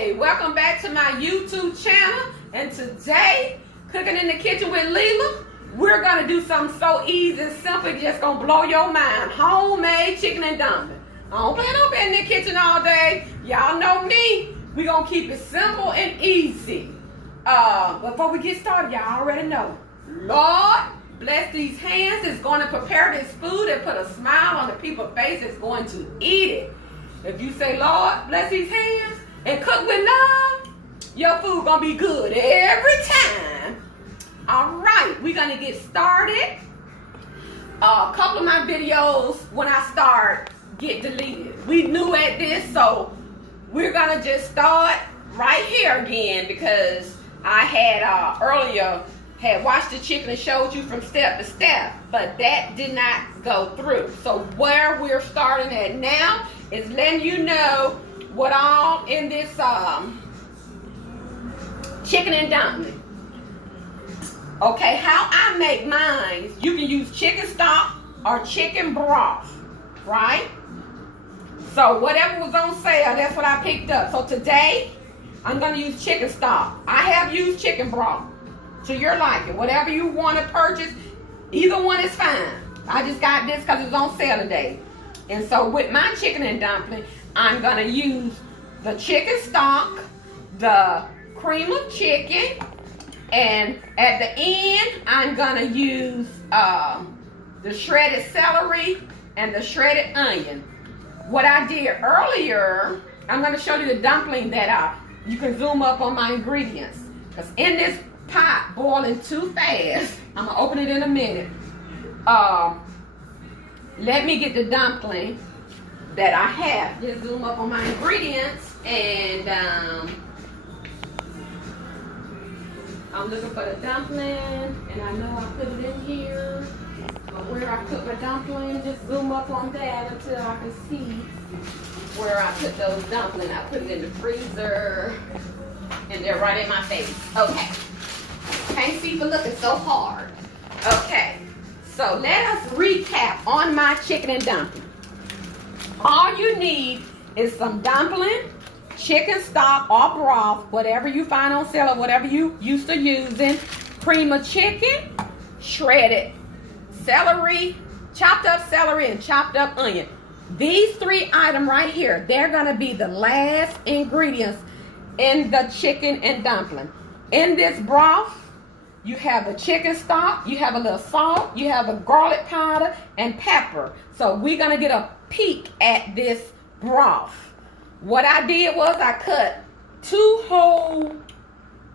Hey, welcome back to my YouTube channel. And today, Cooking in the Kitchen with Leela, we're gonna do something so easy and simple, just gonna blow your mind. Homemade chicken and dumpling. I don't plan on being in the kitchen all day. Y'all know me. We're gonna keep it simple and easy. Before we get started, y'all already know, Lord, bless these hands that's going to prepare this food and put a smile on the people's face that's going to eat it. If you say, Lord, bless these hands and cook with love, your food going to be good every time. All right, we're going to get started. A couple of my videos, when I start, get deleted. We new at this, so we're going to just start right here again because I had earlier had watched the chicken and showed you from step to step, but that did not go through. So where we're starting at now is letting you know what all in this chicken and dumpling. Okay, how I make mine, you can use chicken stock or chicken broth, right? So whatever was on sale, that's what I picked up. So today, I'm going to use chicken stock. I have used chicken broth. To your liking. Whatever you want to purchase, either one is fine. I just got this because it's on sale today. And so with my chicken and dumpling, I'm going to use the chicken stock, the cream of chicken, and at the end, I'm going to use the shredded celery and the shredded onion. What I did earlier, I'm going to show you the dumpling that you can zoom up on my ingredients. Because in this pot boiling too fast, I'm going to open it in a minute. Let me get the dumpling that I have. Just zoom up on my ingredients, and I'm looking for the dumpling, and I know I put it in here. But where I put my dumpling, just zoom up on that until I can see where I put those dumplings. I put it in the freezer, and they're right in my face. Okay. Can't see for looking so hard. Okay, so let us recap on my chicken and dumpling. All you need is some dumpling, chicken stock or broth, whatever you find on sale or whatever you used to using, cream of chicken, shredded celery, chopped up celery, and chopped up onion. These three items right here, they're gonna be the last ingredients in the chicken and dumpling. In this broth, you have the chicken stock, you have a little salt, you have a garlic powder, and pepper. So we're going to get a peek at this broth. What I did was I cut 2 whole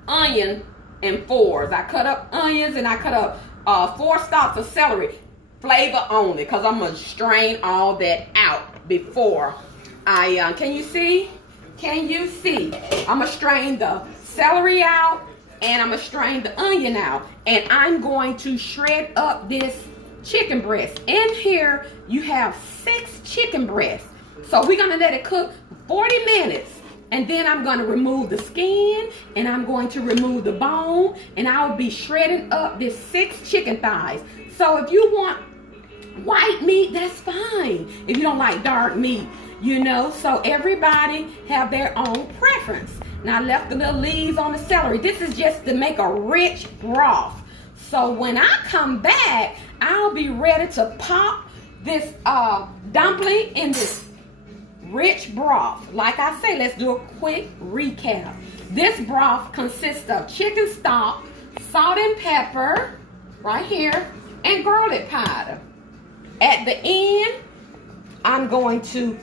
onions in 4s. I cut up onions and I cut up 4 stalks of celery, flavor only, because I'm going to strain all that out before I, can you see? Can you see? I'm going to strain the celery out, and I'm going to strain the onion out. And I'm going to shred up this chicken breast. In here, you have 6 chicken breasts. So we're going to let it cook 40 minutes. And then I'm going to remove the skin, and I'm going to remove the bone, and I'll be shredding up this 6 chicken thighs. So if you want white meat, that's fine. If you don't like dark meat, you know, so everybody have their own preference. Now I left the little leaves on the celery. This is just to make a rich broth. So when I come back, I'll be ready to pop this dumpling in this rich broth. Like I say, let's do a quick recap. This broth consists of chicken stock, salt and pepper, right here, and garlic powder. At the end, I'm going to,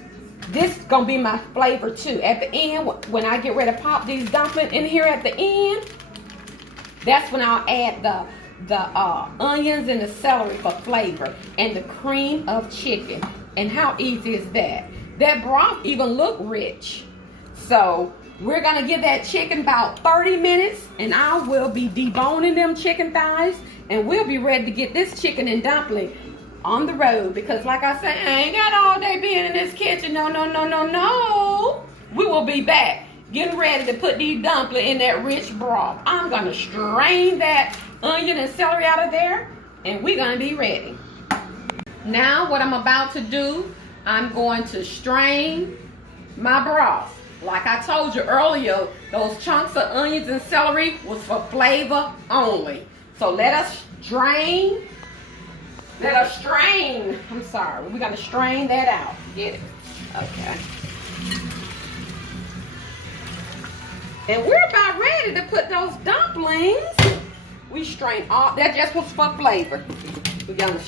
this is going to be my flavor too. At the end, when I get ready to pop these dumplings in here at the end, that's when I'll add the onions and the celery for flavor, and the cream of chicken. And how easy is that? That broth even look rich. So we're going to give that chicken about 30 minutes, and I will be deboning them chicken thighs, and we'll be ready to get this chicken and dumpling on the road, because like I said, I ain't got all day being in this kitchen. No. We will be back getting ready to put these dumplings in that rich broth. I'm going to strain that onion and celery out of there, and we're going to be ready. Now what I'm about to do, I'm going to strain my broth. Like I told you earlier, those chunks of onions and celery was for flavor only. So let us drain. I'm sorry. We're going to strain that out. Get it? Okay. And we're about ready to put those dumplings. We strain all. That just was for flavor. We're going to.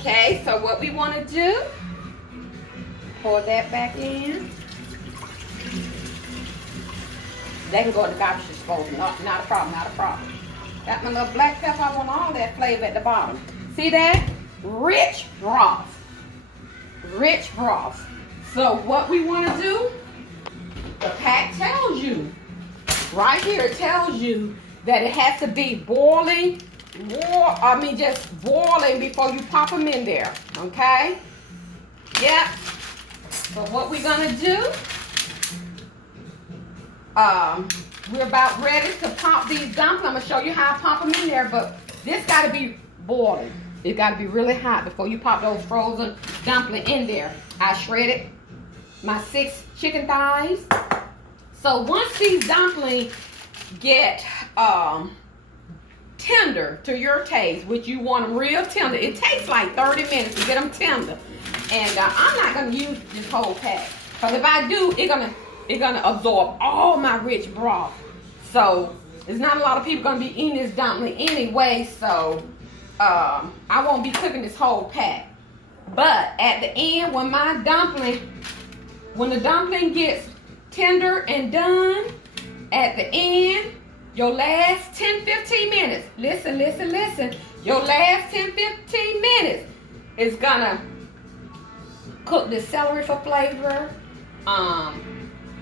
Okay, so what we want to do, pour that back in. They can go in the garbage disposal. Not a problem, not a problem. Got my little black pepper. I want all that flavor at the bottom. See that? Rich broth. Rich broth. So what we want to do, the pack tells you, right here it tells you that it has to be boiling, just boiling before you pop them in there, okay? Yep. So what we're going to do, we're about ready to pop these dumplings. I'm going to show you how I pop them in there, but this got to be boiling. It got to be really hot before you pop those frozen dumplings in there. I shredded my 6 chicken thighs. So once these dumplings get tender to your taste, which you want them real tender, it takes like 30 minutes to get them tender. And I'm not going to use this whole pack, because if I do, it's gonna absorb all my rich broth. So there's not a lot of people going to be eating this dumpling anyway, so I won't be cooking this whole pack. But at the end, when the dumpling gets tender and done, at the end, your last 10-15 minutes, listen, your last 10-15 minutes is gonna cook the celery for flavor,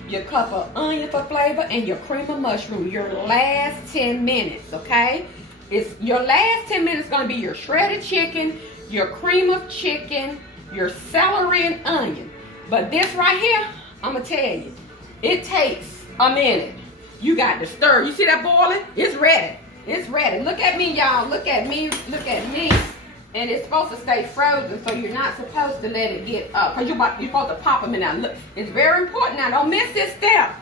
your cup of onion for flavor, and your cream of mushroom. Your last 10 minutes, okay? Your last 10 minutes is gonna be your shredded chicken, your cream of chicken, your celery and onion. But this right here, I'm gonna tell you, it takes a minute. You got to stir. You see that boiling? It's ready. It's ready. Look at me, y'all. Look at me. Look at me. And it's supposed to stay frozen, so you're not supposed to let it get up, because you're supposed to pop them in there. Look, it's very important now. Don't miss this step.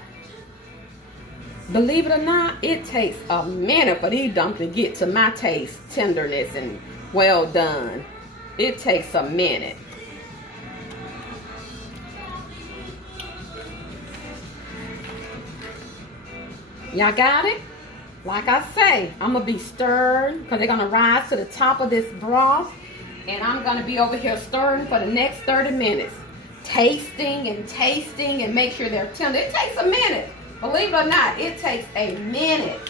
Believe it or not, it takes a minute for these dumplings to get to my taste, tenderness, and well done. It takes a minute. Y'all got it? Like I say, I'm going to be stirring, because they're going to rise to the top of this broth. And I'm going to be over here stirring for the next 30 minutes. Tasting and make sure they're tender. It takes a minute. Believe it or not, it takes a minute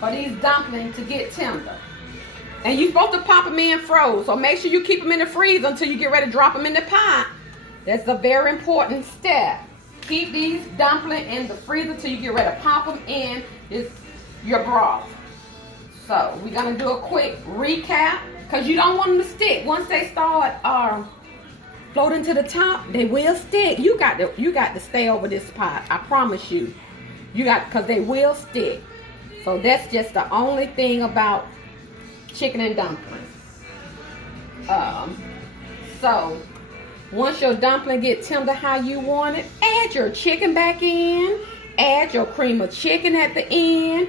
for these dumplings to get tender. And you're supposed to pop them in froze. So make sure you keep them in the freezer until you get ready to drop them in the pot. That's a very important step. Keep these dumplings in the freezer till you get ready to pop them in your broth. So we're gonna do a quick recap, because you don't want them to stick. Once they start floating to the top, they will stick. You got to stay over this pot. I promise you. Because they will stick. So that's just the only thing about chicken and dumplings. So once your dumpling get tender how you want it, add your chicken back in, add your cream of chicken at the end,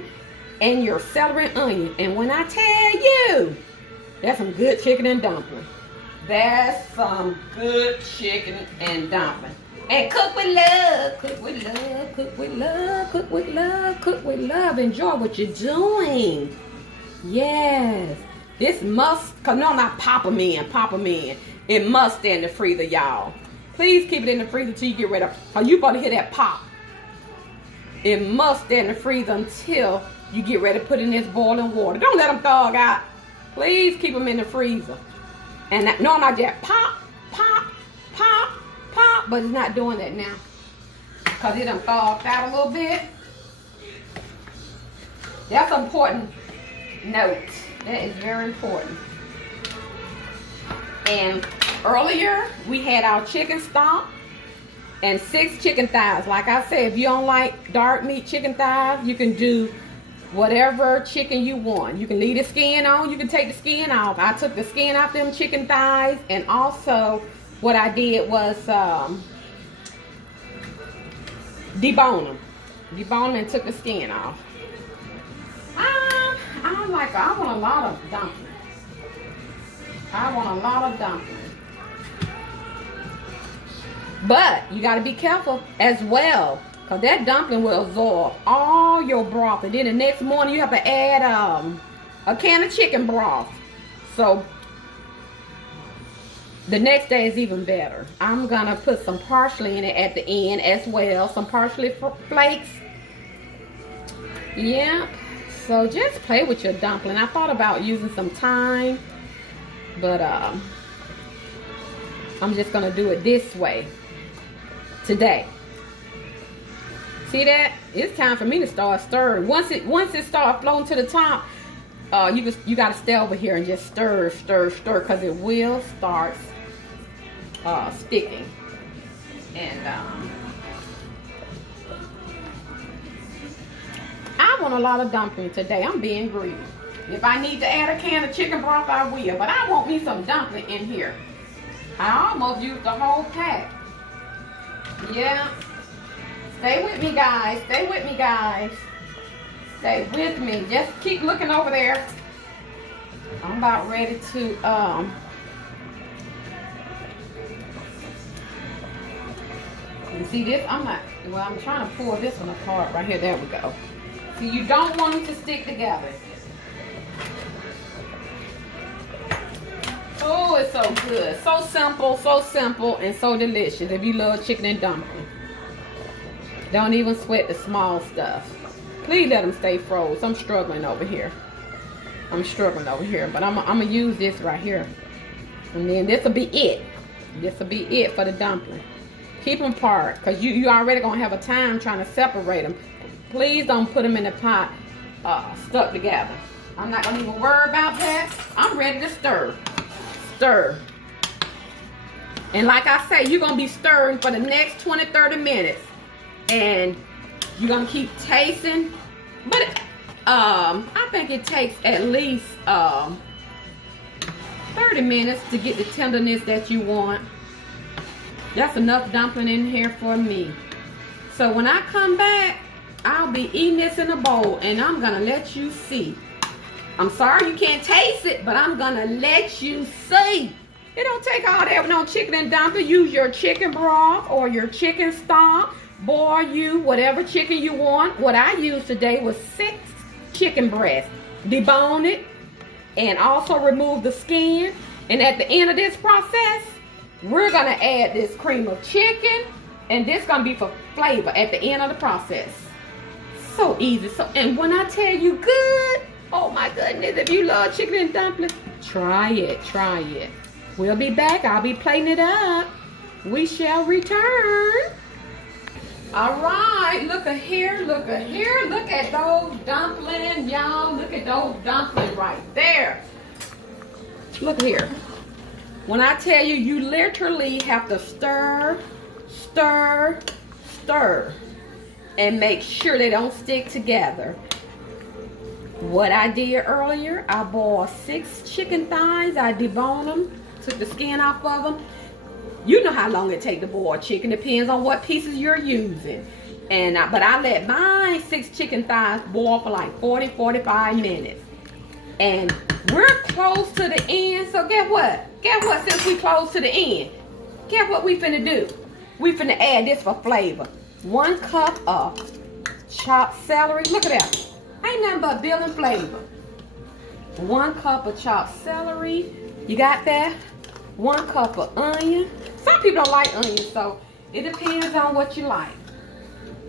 and your celery and onion. And when I tell you, that's some good chicken and dumpling. That's some good chicken and dumpling. And cook with love, cook with love, cook with love, cook with love, cook with love. Enjoy what you're doing. Yes. This must, because no, not pop them in. It must stay in the freezer, y'all. Please keep it in the freezer till you get ready. Or you about to hear that pop. It must stay in the freezer until you get ready to put in this boiling water. Don't let them thaw out. Please keep them in the freezer. And that, no, not just pop, pop, pop, pop. But it's not doing that now, because it done thawed out a little bit. That's an important note. That is very important. And earlier, we had our chicken stock and 6 chicken thighs. Like I said, if you don't like dark meat chicken thighs, you can do whatever chicken you want. You can leave the skin on, you can take the skin off. I took the skin off them chicken thighs, and also what I did was debone them. Debone them and took the skin off. I want a lot of dumplings. I want a lot of dumplings. But you got to be careful as well, because that dumpling will absorb all your broth. And then the next morning you have to add a can of chicken broth. So the next day is even better. I'm going to put some parsley in it at the end as well. Some parsley flakes. Yep. So just play with your dumpling. I thought about using some thyme, but I'm just going to do it this way today. See that? It's time for me to start stirring. Once it starts floating to the top, you got to stay over here and just stir, because it will start sticking. And I want a lot of dumplings today. I'm being greedy. If I need to add a can of chicken broth, I will. But I want me some dumpling in here. I almost used the whole pack. Yeah. Stay with me, guys. Stay with me, guys. Stay with me. Just keep looking over there. I'm about ready to you see this? I'm trying to pull this one apart right here. There we go. See, you don't want them to stick together. Oh, it's so good. So simple, and so delicious if you love chicken and dumplings. Don't even sweat the small stuff. Please let them stay frozen. I'm struggling over here. But I'm going to use this right here. And then this will be it. This will be it for the dumpling. Keep them apart, because you already going to have a time trying to separate them. Please don't put them in the pot stuck together. I'm not going to even worry about that. I'm ready to stir. Stir. And like I say, you're going to be stirring for the next 20-30 minutes. And you're going to keep tasting. But I think it takes at least 30 minutes to get the tenderness that you want. That's enough dumpling in here for me. So when I come back, I'll be eating this in a bowl, and I'm going to let you see. I'm sorry you can't taste it, but I'm going to let you see. It don't take all that with no chicken and dumpling. Use your chicken broth or your chicken stock. Boil you whatever chicken you want. What I used today was 6 chicken breasts. Debone it and also remove the skin. And at the end of this process, we're going to add this cream of chicken, and this going to be for flavor at the end of the process. So easy. And when I tell you good, oh my goodness, if you love chicken and dumplings, try it. We'll be back. I'll be plating it up. We shall return. All right, look at here. Look at those dumplings, y'all. Look at those dumplings right there. Look here. When I tell you, you literally have to stir, and make sure they don't stick together. What I did earlier, I boiled 6 chicken thighs. I deboned them, took the skin off of them. You know how long it takes to boil chicken. Depends on what pieces you're using. But I let my 6 chicken thighs boil for like 40-45 minutes. And we're close to the end. So guess what? Since we close to the end, guess what we finna do? We finna add this for flavor. 1 cup of chopped celery. Look at that. Ain't nothing but building flavor. 1 cup of chopped celery. You got that? 1 cup of onion. Some people don't like onions, so it depends on what you like.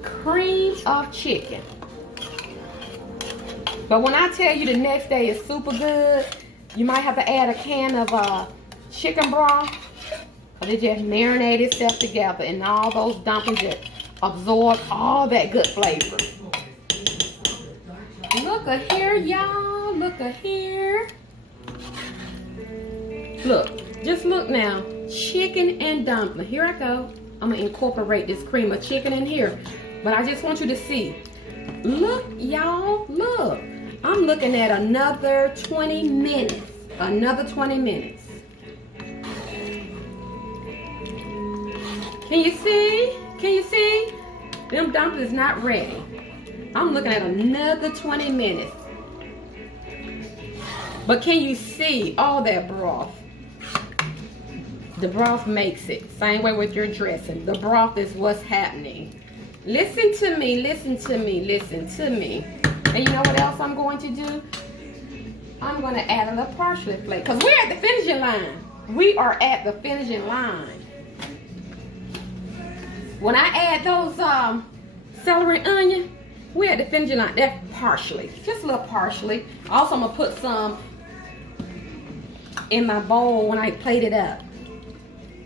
Cream of chicken. But when I tell you the next day is super good, you might have to add a can of chicken broth. Because it just marinated itself together, and all those dumplings that absorb all that good flavor. Look at here, y'all. Look at here. Look. Just look now. Chicken and dumpling. Here I go. I'm going to incorporate this cream of chicken in here. But I just want you to see. Look, y'all. Look. I'm looking at another 20 minutes. Another 20 minutes. Can you see? Can you see? Them dumplings not ready. I'm looking at another 20 minutes. But can you see all that broth? The broth makes it. Same way with your dressing. The broth is what's happening. Listen to me, listen to me, listen to me. And you know what else I'm going to do? I'm going to add a little parsley flake. Because we're at the finishing line. We are at the finishing line. When I add those celery and onion, we're at the finishing line. That's parsley. Just a little parsley. Also, I'm going to put some in my bowl when I plate it up.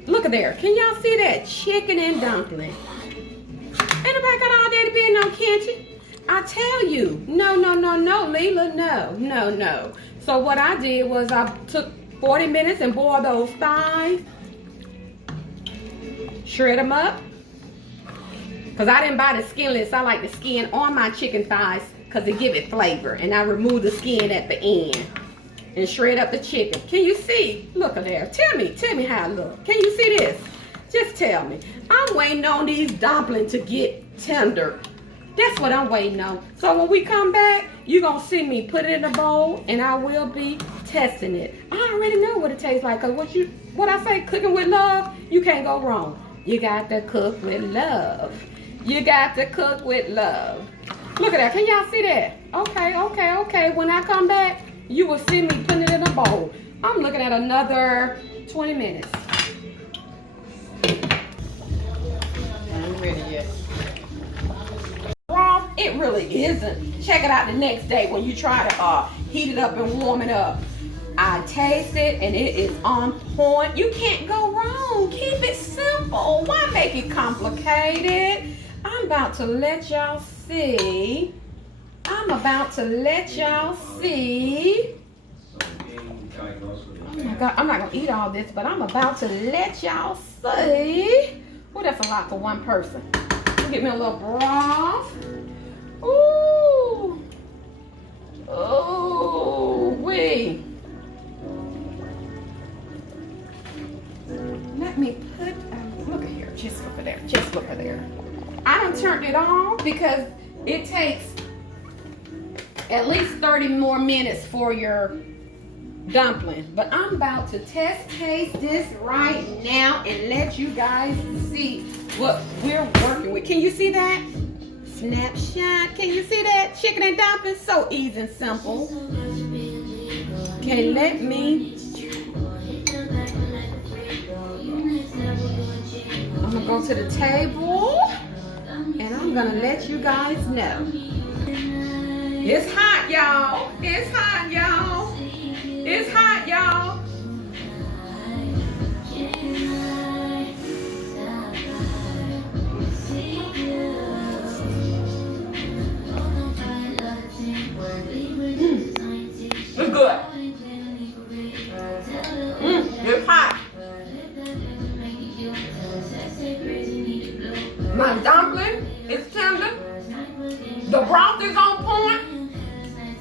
Look at there. Can y'all see that? Chicken and dumpling. Ain't nobody got all day to be no kitchen. I tell you. No, no, no, no, Leela. No, no, no. So what I did was I took 40 minutes and boiled those thighs. Shred them up. Because I didn't buy the skinless. I like the skin on my chicken thighs because it give it flavor. And I remove the skin at the end. And shred up the chicken. Can you see? Look at there. Tell me how it look. Can you see this? Just tell me. I'm waiting on these dumplings to get tender. That's what I'm waiting on. So when we come back, you're going to see me put it in a bowl and I will be testing it. I already know what it tastes like. Because what I say, cooking with love, you can't go wrong. You got to cook with love. You got to cook with love. Look at that. Can y'all see that? Okay, okay, okay. When I come back, you will see me putting it in a bowl. I'm looking at another 20 minutes. I ain't ready yet. Broth, it really isn't. Check it out the next day when you try to heat it up and warm it up. I taste it and it is on point. You can't go wrong. Keep it simple. Why make it complicated? I'm about to let y'all see. I'm about to let y'all see. Oh my God, I'm not gonna eat all this, but I'm about to let y'all see. Oh, that's a lot for one person. Get me a little broth. Ooh. Oh, wait. Let me put, look at here, just look at there, just look at there. I done turned it on because it takes at least 30 more minutes for your dumpling. But I'm about to taste this right now and let you guys see what we're working with. Can you see that? Snapshot. Can you see that? Chicken and dumplings, so easy and simple. Okay, let me. I'm gonna go to the table and I'm gonna let you guys know. It's hot, y'all. It's hot, y'all. It's hot, y'all. It's good. It's hot. My dumpling is tender. The broth is on point.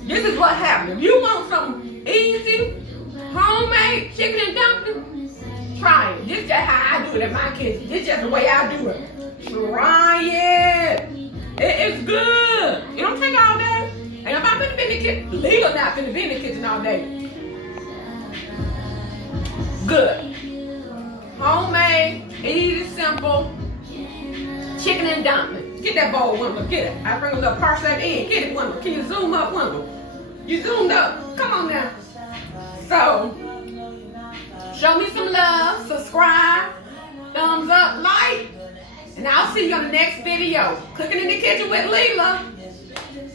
This is what happens. If you want something easy, homemade chicken and dumplings, try it. This is just how I do it in my kitchen. This is just the way I do it. Try it. It is good. It don't take all day. And if I'm finna be in the kitchen, Leela not finna be in the kitchen all day. Good. Homemade, easy, simple, chicken and dumplings. Get that bowl, Wendell. Get it. I bring a little parsley in. Get it, Wendell. Can you zoom up, Wendell? You zoomed up. Come on now. So, show me some love. Subscribe. Thumbs up, like. And I'll see you on the next video. Cooking in the Kitchen with Leela.